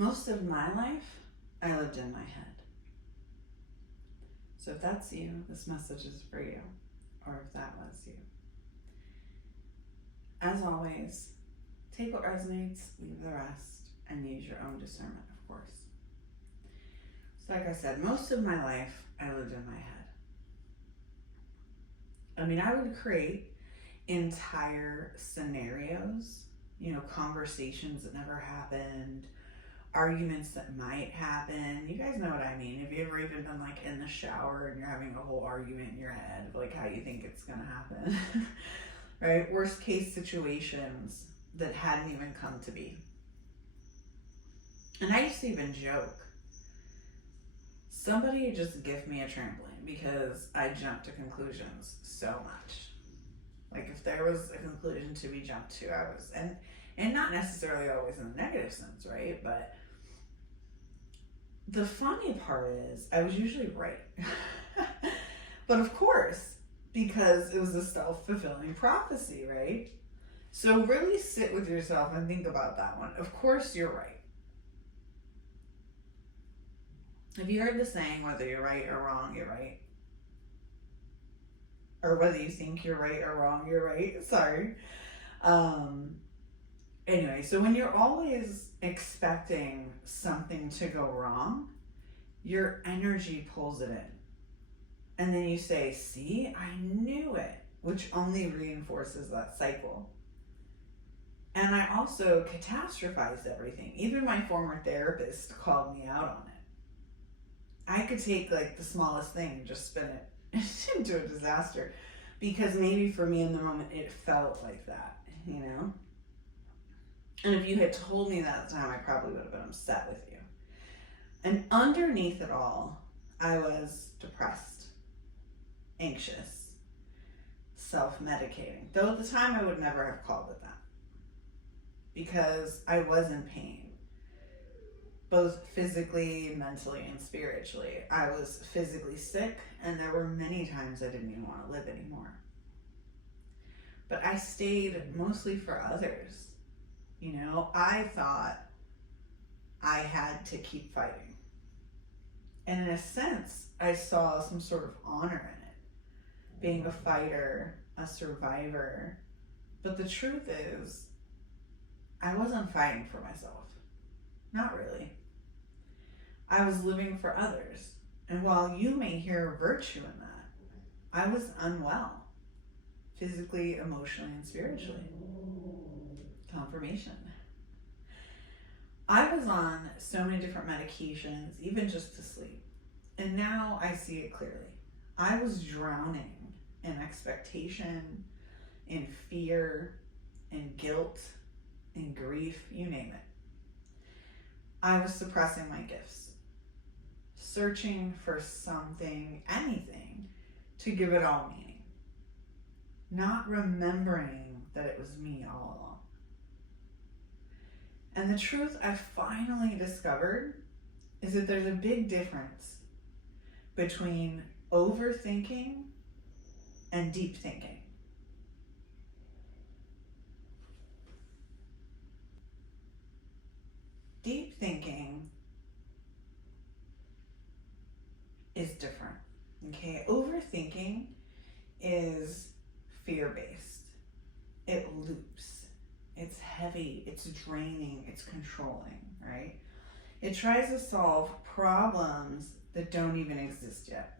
Most of my life, I lived in my head. So if that's you, this message is for you, or if that was you. As always, take what resonates, leave the rest, and use your own discernment, of course. So like I said, most of my life, I lived in my head. I mean, I would create entire scenarios, conversations that never happened, arguments that might happen. You guys know what I mean. Have you ever even been like in the shower and you're having a whole argument in your head of like how you think it's gonna happen? Right? Worst case situations that hadn't even come to be. And I used to even joke, somebody just give me a trampoline because I jumped to conclusions so much. Like if there was a conclusion to be jumped to, I was, and not necessarily always in a negative sense, right? But the funny part is I was usually right. But of course, because it was a self-fulfilling prophecy, right? So really sit with yourself and think about that one. Of course you're right. Have you heard the saying, whether you're right or wrong, you're right? Or whether you think you're right or wrong, you're right. Sorry. Anyway, so when you're always expecting something to go wrong, your energy pulls it in. And then you say, see, I knew it, which only reinforces that cycle. And I also catastrophized everything. Even my former therapist called me out on it. I could take like the smallest thing and just spin it into a disaster, because maybe for me in the moment it felt like that, And if you had told me that at the time, I probably would have been upset with you. And underneath it all, I was depressed, anxious, self-medicating. Though at the time I would never have called it that, because I was in pain. Both physically, mentally, and spiritually. I was physically sick, and there were many times I didn't even want to live anymore. But I stayed mostly for others. I thought I had to keep fighting. And in a sense, I saw some sort of honor in it, being a fighter, a survivor. But the truth is, I wasn't fighting for myself. Not really. I was living for others. And while you may hear virtue in that, I was unwell, physically, emotionally, and spiritually. Confirmation. I was on so many different medications, even just to sleep. And now I see it clearly. I was drowning in expectation, in fear, in guilt, in grief, you name it. I was suppressing my gifts, searching for something, anything, to give it all meaning, not remembering that it was me all along. And the truth I finally discovered is that there's a big difference between overthinking and deep thinking. Deep thinking is different, okay? Overthinking is fear-based. It loops. It's heavy, it's draining, it's controlling, right? It tries to solve problems that don't even exist yet.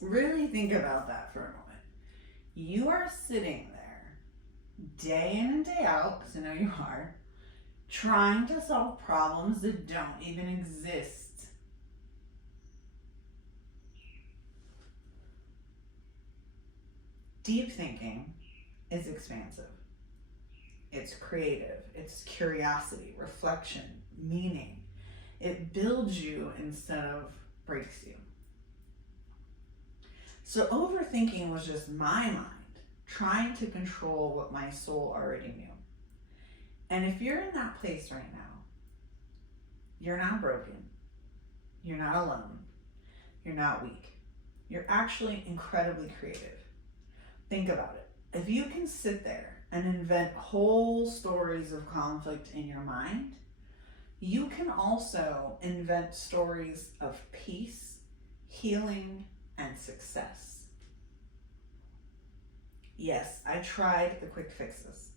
Really think about that for a moment. You are sitting there day in and day out, because I know you are, trying to solve problems that don't even exist. Deep thinking is expansive. It's creative. It's curiosity, reflection, meaning. It builds you instead of breaks you. So overthinking was just my mind trying to control what my soul already knew. And if you're in that place right now, you're not broken. You're not alone. You're not weak. You're actually incredibly creative. Think about it. If you can sit there and invent whole stories of conflict in your mind, You can also invent stories of peace, healing, and success. Yes, I tried the quick fixes.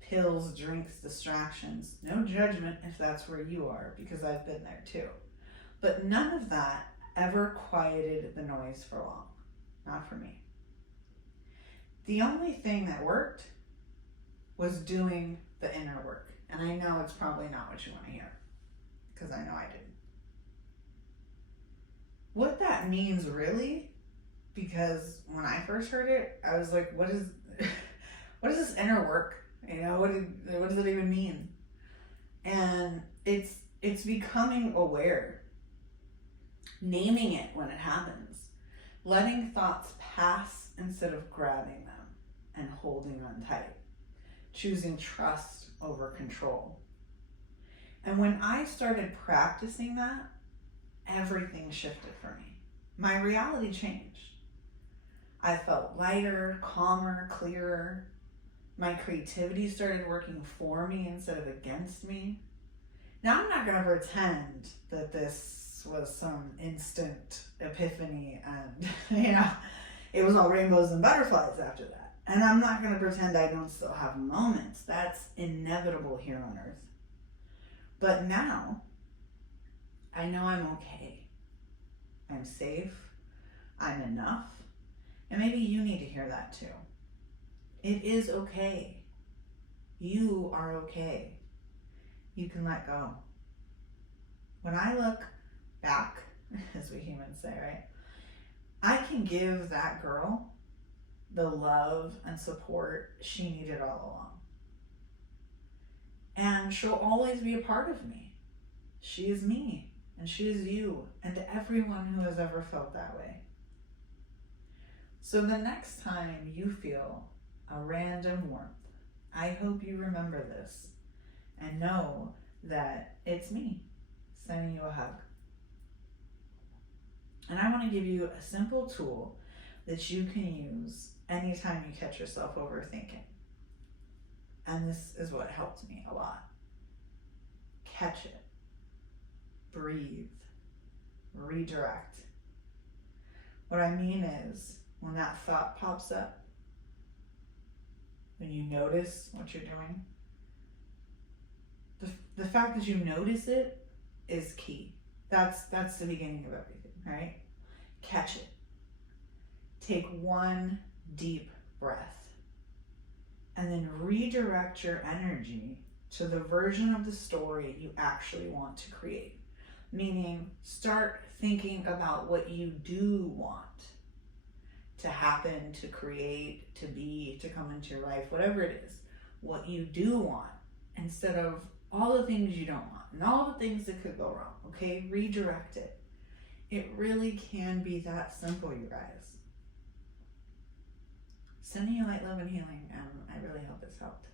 Pills, drinks, distractions. No judgment if that's where you are, because I've been there too. But none of that ever quieted the noise for long. Not for me. The only thing that worked was doing the inner work. And I know it's probably not what you want to hear, because I know I didn't. What that means really, because when I first heard it, I was like, what is this inner work? What does it even mean? And it's becoming aware, naming it when it happens, letting thoughts pass instead of grabbing them and holding on tight, choosing trust over control. And when I started practicing that, everything shifted for me. My reality changed. I felt lighter, calmer, clearer. My creativity started working for me instead of against me. Now, I'm not going to pretend that this was some instant epiphany and, it was all rainbows and butterflies after that. And I'm not going to pretend I don't still have moments. That's inevitable here on earth. But now, I know I'm okay. I'm safe. I'm enough. And maybe you need to hear that too. It is okay. You are okay. You can let go. When I look back, as we humans say, right? I can give that girl the love and support she needed all along. And she'll always be a part of me. She is me, and she is you, and everyone who has ever felt that way. So the next time you feel a random warmth, I hope you remember this and know that it's me sending you a hug. And I want to give you a simple tool that you can use anytime you catch yourself overthinking. And this is what helped me a lot. Catch it. Breathe. Redirect. What I mean is, when that thought pops up, when you notice what you're doing, the fact that you notice it is key. That's the beginning of everything, right? Catch it. Take one deep breath and then redirect your energy to the version of the story you actually want to create. Meaning, start thinking about what you do want to happen, to create, to be, to come into your life, whatever it is, what you do want, instead of all the things you don't want and all the things that could go wrong, okay? Redirect it. It really can be that simple, you guys. Sending you light, love, and healing, and I really hope this helped.